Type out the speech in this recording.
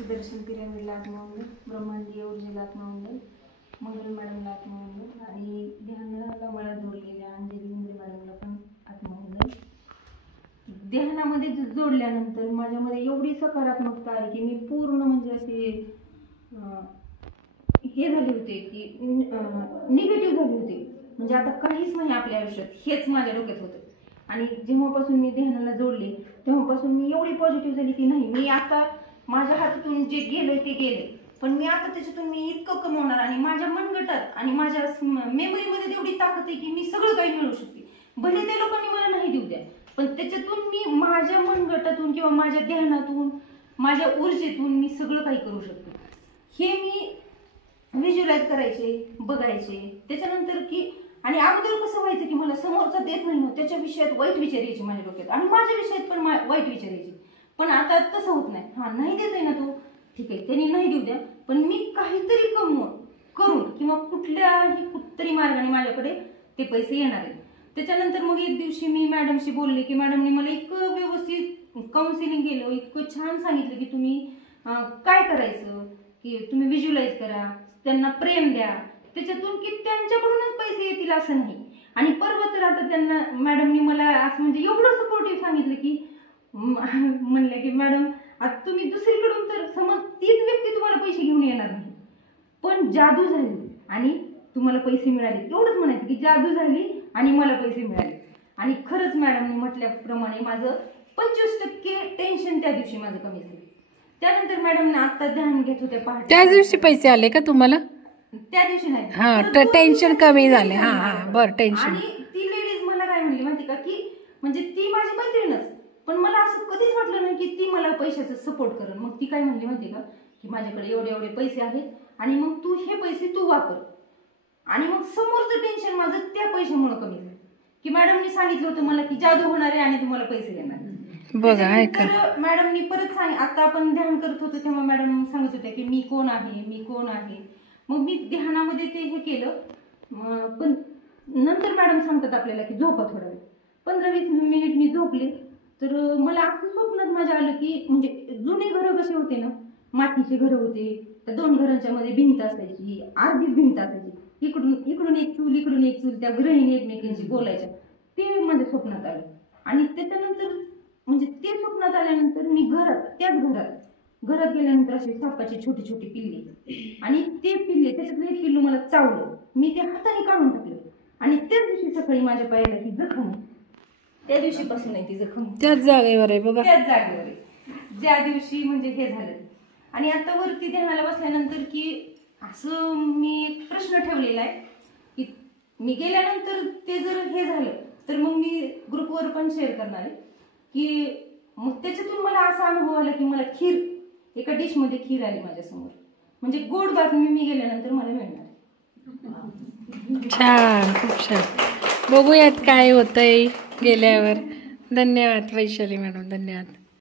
सुदर्शन पिरामिडला आत्मवंदन, ब्रह्मांडीय ऊर्जेला आत्मवंदन, मंगल मॅडमला आत्मवंदन आणि ध्यानाला मला जोडलेल्या अंजली इंद्रे मॅडमला पण आत्मवंदन. ध्यानामध्ये जोडल्यानंतर माझ्यामध्ये एवढी सकारात्मकता आली की मी पूर्ण म्हणजे असे हे झाले होते की निगेटिव्ह झाले होते. म्हणजे आता काहीच नाही आपल्या आयुष्यात, हेच माझ्या डोक्यात होतं. आणि जेव्हापासून मी ध्यानाला जोडले तेव्हापासून मी एवढी पॉझिटिव्ह झाली की नाही, मी आता माझ्या हातातून जे गेले ते गेले, पण मी आता त्याच्यातून मी इतकं कमवणार आणि माझ्या मनगटात आणि माझ्या मेमरीमध्ये तेवढी ताकद आहे की मी सगळं काही मिळवू शकते. भले त्या लोकांनी मला नाही देऊ द्या, पण त्याच्यातून मी माझ्या मनगटातून किंवा माझ्या ध्यानातून माझ्या ऊर्जेतून मी सगळं काही करू शकते. हे मी व्हिज्युअलाइज करायचे, बघायचे. त्याच्यानंतर की आणि अगोदर कसं व्हायचं की मला समोरचा देत नाही, त्याच्या विषयात वाईट विचार यायचे माझ्या डोक्यात आणि माझ्या विषयात पण वाईट विचार यायचे. पण आता तसं होत नाही. हा, नाही देत आहे ना तो, ठीक आहे, त्यांनी नाही देऊ द्या, पण मी काहीतरी करून किंवा कुठल्याही मार्गाने माझ्याकडे ते पैसे येणार आहेत. त्याच्यानंतर मग एक दिवशी मी मॅडमशी बोलले की मॅडमने मला इतकं व्यवस्थित काउन्सिलिंग केलं, इतकं छान सांगितलं की तुम्ही काय करायचं, की तुम्ही व्हिज्युअलाइज करा, त्यांना प्रेम द्या, त्याच्यातून की त्यांच्याकडूनच पैसे येतील असं नाही. आणि परवा तर आता त्यांना मॅडमनी मला असं म्हणजे एवढं सपोर्टिव्ह सांगितलं की म्हणलं की मॅडम आता तुम्ही दुसरीकडून तर समज तीच व्यक्ती तुम्हाला पैसे घेऊन येणार नाही, पण जादू झाली आणि तुम्हाला पैसे मिळाले. एवढंच म्हणायचं की जादू झाली आणि मला पैसे मिळाले. आणि खरंच मॅडमने म्हटल्याप्रमाणे माझं 25% टेन्शन त्या दिवशी माझं कमी झालं. त्यानंतर मॅडमने आता ध्यान घेत होते पहाटे. त्या दिवशी पैसे आले का तुम्हाला? त्या दिवशी नाही. हा, टेन्शन कमी झाले. हा हा, बरं, टेन्शन. आणि ती लेडीज मला काय म्हणली माहिती का, की म्हणजे ती माझी मैत्रीणच, पण मला असं कधीच वाटलं नाही की ती मला पैशाचा सपोर्ट करेल. मग ती काय म्हणली माहिती का, की माझ्याकडे एवढे एवढे पैसे आहेत आणि मग तू हे पैसे तू वापर. आणि मग समोरचं टेन्शन माझं त्या पैशामुळे कमी झालं. की मॅडमनी सांगितलं होतं मला की जादू होणार आहे आणि तुम्हाला पैसे देणार. बघा, ऐका. मॅडमनी परत आता आपण ध्यान करत होतो तेव्हा मॅडम सांगत होत्या की मी कोण आहे, मी कोण आहे. मग मी ध्यानामध्ये ते हे केलं, पण नंतर मॅडम सांगतात आपल्याला की झोपा थोडा वेळ. 15-20 मिनिट मी झोपले तर मला असं स्वप्नात माझ्या आलं की म्हणजे जुने घरं कसे होते ना, मातीचे घरं होते, त्या 2 घरांच्या मध्ये भिंत असायची, अर्धीच भिंत असायची, इकडून एक चूल इकडून एक चूल, त्या गृहिणी एकमेकांशी बोलायच्या. ते माझ्या स्वप्नात आलं. आणि त्याच्यानंतर म्हणजे ते स्वप्नात आल्यानंतर मी त्याच घरात गेल्यानंतर असे सापाची छोटी छोटी पिल्ले आणि ते पिल्ले, त्याच्यातलं एक पिल्लू मला चावलं. मी ते हाताने काढून टाकलं आणि त्याच दिवशी सकाळी माझ्या पायाला ती जखम आहे. त्या दिवशीपासून आहे ती जखम, त्याच जागेवर आहे. बघा, त्याच जागेवर आहे ज्या दिवशी म्हणजे हे झालं. आणि आता वरती ध्यानाला बसल्यानंतर की असं मी एक प्रश्न ठेवलेला आहे की मी गेल्यानंतर ते जर हे झालं तर मग मी ग्रुपवर पण शेअर करणार आहे की मग त्याच्यातून मला असा अनुभव आला की मला खीर, एका डिशमध्ये खीर आली माझ्यासमोर. म्हणजे गोड बातमी मी गेल्यानंतर मला मिळणार. छान, खूप छान. बघूयात काय होतंय गेल्यावर. धन्यवाद वैशाली मॅडम, धन्यवाद.